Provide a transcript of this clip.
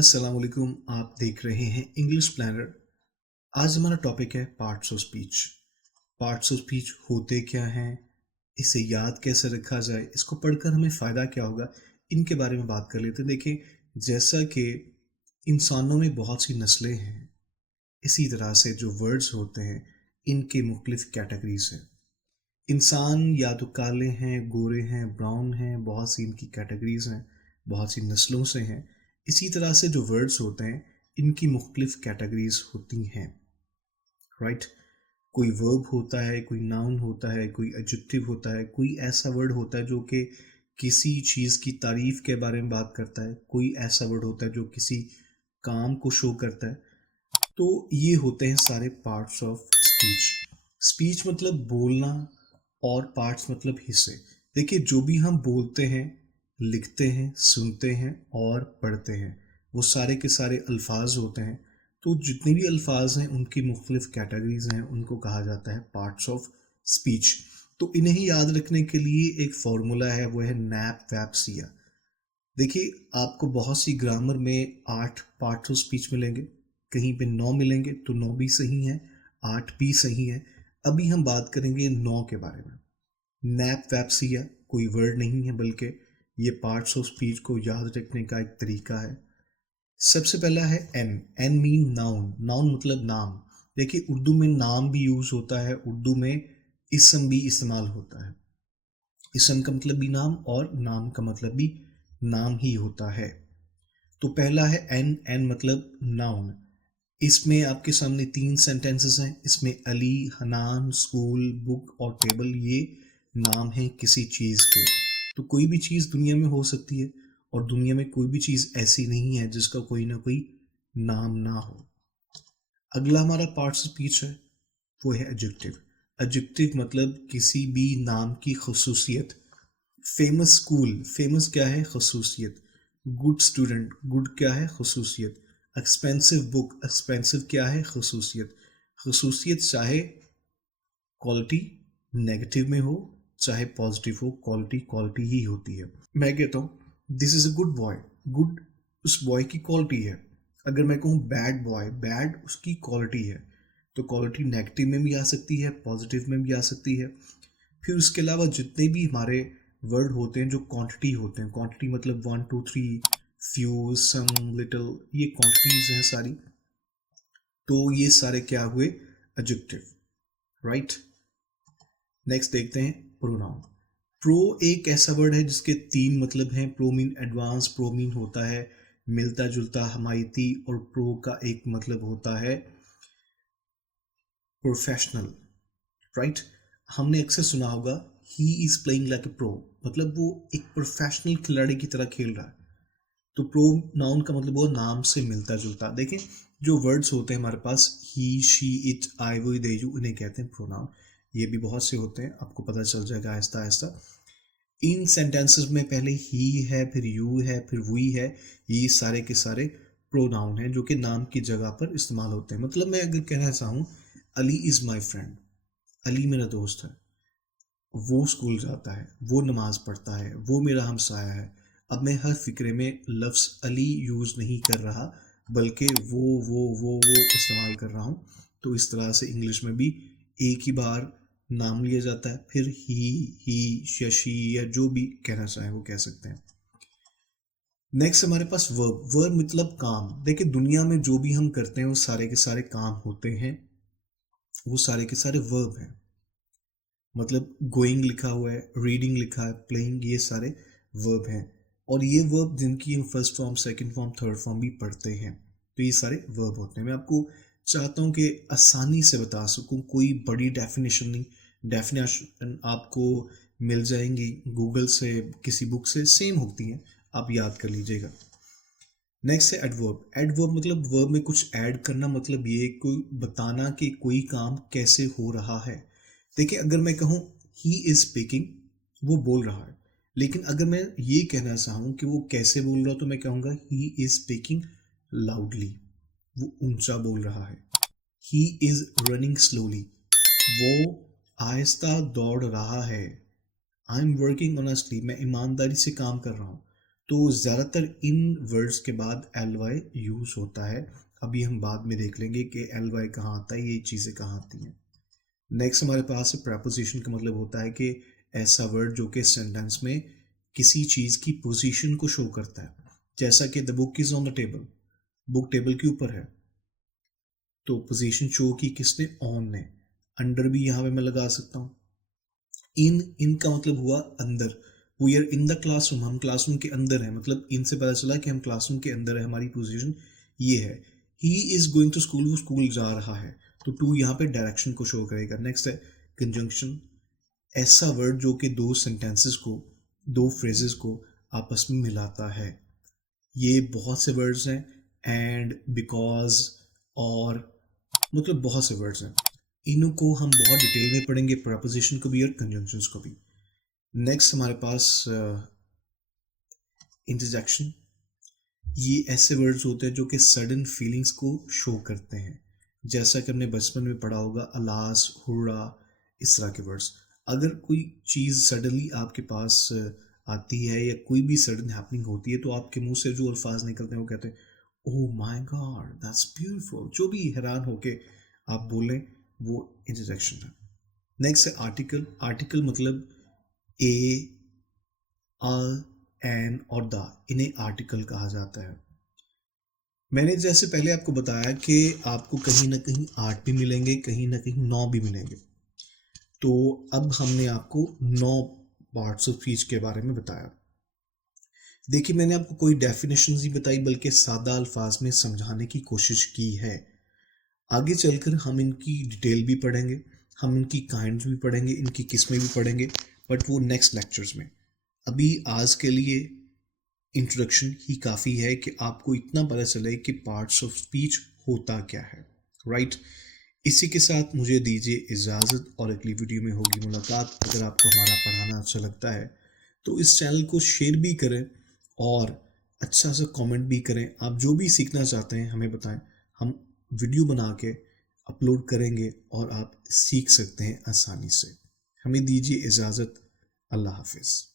अस्सलाम वालेकुम। आप देख रहे हैं इंग्लिश प्लानर। आज हमारा टॉपिक है parts of speech. Parts of speech होते क्या हैं, इसे याद कैसे रखा जाए, इसको पढ़कर हमें फ़ायदा क्या होगा, इनके बारे में बात कर लेते हैं। देखिए, जैसा कि इंसानों में बहुत सी नस्लें हैं, इसी तरह से जो वर्ड्स होते हैं इनके मुख्तलिफ कैटेगरीज हैं। इंसान या तो काले हैं, गोरे हैं, ब्राउन हैं, बहुत सी इनकी कैटेगरीज हैं, बहुत सी नस्लों से हैं। इसी तरह से जो वर्ड्स होते हैं इनकी मुख्तलिफ कैटेगरीज होती हैं, राइट। कोई वर्ब होता है, कोई नाउन होता है, कोई एडजेक्टिव होता है, कोई ऐसा वर्ड होता है जो कि किसी चीज़ की तारीफ के बारे में बात करता है, कोई ऐसा वर्ड होता है जो किसी काम को शो करता है। तो ये होते हैं सारे पार्ट्स ऑफ स्पीच। स्पीच मतलब बोलना और पार्ट्स मतलब हिस्से। देखिए, जो भी हम बोलते हैं, लिखते हैं, सुनते हैं और पढ़ते हैं, वो सारे के सारे अल्फाज होते हैं। तो जितने भी अल्फाज हैं उनकी मुख्तलिफ कैटेगरीज हैं, उनको कहा जाता है पार्ट्स ऑफ स्पीच। तो इन्हें ही याद रखने के लिए एक फॉर्मूला है, वो है नैप वैप सिया। देखिए, आपको बहुत सी ग्रामर में 8 पार्ट्स ऑफ स्पीच मिलेंगे, कहीं पे 9 मिलेंगे, तो 9 भी सही हैं, 8 भी सही हैं। अभी हम बात करेंगे 9 के बारे में। नैप वैप्सिया कोई वर्ड नहीं है, बल्कि ये पार्ट्स ऑफ स्पीच को याद रखने का एक तरीका है। सबसे पहला है N. N mean noun. Noun मतलब नाम। देखिए, उर्दू में नाम भी यूज़ होता है, उर्दू में इसम भी इस्तेमाल होता है। इसम का मतलब भी नाम और नाम का मतलब भी नाम ही होता है। तो पहला है एन। एन मतलब नाउन। इसमें आपके सामने 3 सेंटेंसेस हैं। इसमें अली, हनान, स्कूल, बुक और टेबल ये नाम हैं किसी चीज़ के। तो कोई भी चीज़ दुनिया में हो सकती है और दुनिया में कोई भी चीज़ ऐसी नहीं है जिसका कोई ना कोई नाम ना हो। अगला हमारा पार्ट्स ऑफ स्पीच है, वो है एडजेक्टिव। एडजेक्टिव मतलब किसी भी नाम की खसूसियत। फेमस स्कूल, फेमस क्या है? खसूसियत। गुड स्टूडेंट, गुड क्या है? खसूसियत। एक्सपेंसिव बुक, एक्सपेंसिव क्या है? खसूसियत। खसूसियत चाहे क्वालिटी नेगेटिव में हो चाहे पॉजिटिव हो, क्वालिटी क्वालिटी ही होती है। मैं कहता हूँ this is a good boy, good उस बॉय की क्वालिटी है। अगर मैं कहूँ बैड बॉय, बैड उसकी क्वालिटी है। तो क्वालिटी नेगेटिव में भी आ सकती है, पॉजिटिव में भी आ सकती है। फिर उसके अलावा जितने भी हमारे वर्ड होते हैं जो क्वांटिटी होते हैं, क्वांटिटी मतलब 1 2 3, फ्यू, सम, लिटिल, ये क्वांटिटीज हैं सारी। तो ये सारे क्या हुए? Adjective, right. नेक्स्ट देखते हैं प्रोनाउन। प्रो एक ऐसा वर्ड है जिसके 3 मतलब हैं। Pro mean advance, pro mean होता है मिलता जुलता, हमायती, और प्रो का एक मतलब होता है प्रोफेशनल, राइट। हमने अक्सर सुना होगा he is playing like a pro, मतलब वो एक प्रोफेशनल खिलाड़ी की तरह खेल रहा है। तो प्रो नाउन का मतलब वो नाम से मिलता जुलता। देखें, जो वर्ड्स होते हैं हमारे पास, ही, शी, इट, आई, वो, दे, यू, इन्हें कहते हैं प्रोनाउन। ये भी बहुत से होते हैं, आपको पता चल जाएगा आहिस्ता आहिस्ता। इन सेंटेंसेस में पहले ही है, फिर यू है, फिर वी है। ये सारे के सारे प्रोनाउन हैं जो कि नाम की जगह पर इस्तेमाल होते हैं। मतलब मैं अगर कहना चाहूँ Ali is my friend, Ali मेरा दोस्त है, वो स्कूल जाता है, वो नमाज पढ़ता है, वो मेरा हमसाया है। अब मैं हर फिक्रे में लफ्ज़ अली यूज़ नहीं कर रहा, बल्कि वो इस्तेमाल कर रहा हूँ। तो इस तरह से इंग्लिश में भी एक ही बार नाम लिया जाता है, फिर ही या शी या जो भी कहना चाहें वो कह सकते हैं। नेक्स्ट हमारे पास वर्ब। वर्ब मतलब काम। देखिए, दुनिया में जो भी हम करते हैं वो सारे के सारे काम होते हैं, वो सारे के सारे वर्ब हैं। मतलब गोइंग लिखा हुआ है, रीडिंग लिखा है, प्लेइंग, ये सारे वर्ब हैं। और ये वर्ब जिनकी हम first form, second form, third form भी पढ़ते हैं, तो ये सारे वर्ब होते हैं। मैं आपको चाहता हूँ कि आसानी से बता सकूँ, कोई बड़ी डेफिनेशन नहीं। डेफिनेशन आपको मिल जाएंगी गूगल से, किसी बुक से, सेम होती हैं, आप याद कर लीजिएगा। नेक्स्ट है एडवर्ब। एडवर्ब मतलब वर्ब में कुछ ऐड करना, मतलब ये कोई बताना कि कोई काम कैसे हो रहा है। देखिए, अगर मैं कहूँ ही इज स्पीकिंग, वो बोल रहा है, लेकिन अगर मैं ये कहना चाहूँ कि वो कैसे बोल रहा है, तो मैं कहूँगा ही इज स्पीकिंग लाउडली, वो ऊंचा बोल रहा है। ही इज रनिंग स्लोली, वो आहिस्ता दौड़ रहा है। आई एम वर्किंग ऑनेस्टली, मैं ईमानदारी से काम कर रहा हूँ। तो ज़्यादातर इन वर्ड्स के बाद एल वाई यूज़ होता है। अभी हम बाद में देख लेंगे कि एल वाई कहाँ आता है, ये चीज़ें कहाँ आती हैं। नेक्स्ट हमारे पास प्रपोजिशन का मतलब होता है कि ऐसा वर्ड जो कि सेंटेंस में किसी चीज़ की पोजीशन को शो करता है। जैसा कि the book is on the table, book table के ऊपर है, तो पोजीशन शो की किसने, ऑन ने। अंडर भी यहाँ पे मैं लगा सकता हूँ। इन का मतलब हुआ अंदर, we are in the classroom, हम क्लासरूम के अंदर है, मतलब इन से पता चला कि हम क्लासरूम के अंदर है, हमारी पोजीशन ये है। He is going to school, वो स्कूल जा रहा है, तो टू यहाँ पे डायरेक्शन को शो करेगा। नेक्स्ट है कंजंक्शन, ऐसा वर्ड जो कि दो सेंटेंसेस को, दो फ्रेजेस को आपस में मिलाता है। ये बहुत से वर्ड्स हैं, एंड, बिकॉज, और, मतलब बहुत से वर्ड्स हैं। इनको हम बहुत डिटेल में पढ़ेंगे, प्रपोजिशन को भी और कंजंक्शंस को भी। नेक्स्ट हमारे पास इंटरजेक्शन, ये ऐसे वर्ड्स होते हैं जो कि सडन फीलिंग्स को शो करते हैं। जैसा कि हमने बचपन में पढ़ा होगा, अलास, हुर्रा, इस तरह के वर्ड्स। अगर कोई चीज़ सडनली आपके पास आती है या कोई भी सडन हैपनिंग होती है, तो आपके मुंह से जो अल्फाज निकलते हैं वो कहते हैं oh my God that's beautiful, जो भी हैरान होके आप बोलें, वो इंटरजेक्शन है। नेक्स्ट है आर्टिकल। आर्टिकल मतलब ए, अ, एन और द, इन्हें आर्टिकल कहा जाता है। मैंने जैसे पहले आपको बताया कि आपको कहीं ना कहीं आठ भी मिलेंगे, कहीं ना कहीं नौ भी मिलेंगे। तो अब हमने आपको 9 पार्ट्स ऑफ स्पीच के बारे में बताया। देखिए, मैंने आपको कोई डेफिनेशन नहीं बताई, बल्कि सादा अल्फाज में समझाने की कोशिश की है। आगे चलकर हम इनकी डिटेल भी पढ़ेंगे, हम इनकी काइंड्स भी पढ़ेंगे, इनकी किस्में भी पढ़ेंगे, बट वो नेक्स्ट लेक्चर्स में। अभी आज के लिए इंट्रोडक्शन ही काफ़ी है कि आपको इतना पता चले कि पार्ट्स ऑफ स्पीच होता क्या है, राइट। इसी के साथ मुझे दीजिए इजाज़त, और अगली वीडियो में होगी मुलाकात। अगर आपको हमारा पढ़ाना अच्छा लगता है तो इस चैनल को शेयर भी करें और अच्छा सा कमेंट भी करें। आप जो भी सीखना चाहते हैं हमें बताएं, हम वीडियो बना के अपलोड करेंगे और आप सीख सकते हैं आसानी से। हमें दीजिए इजाज़त। अल्लाह हाफिज़।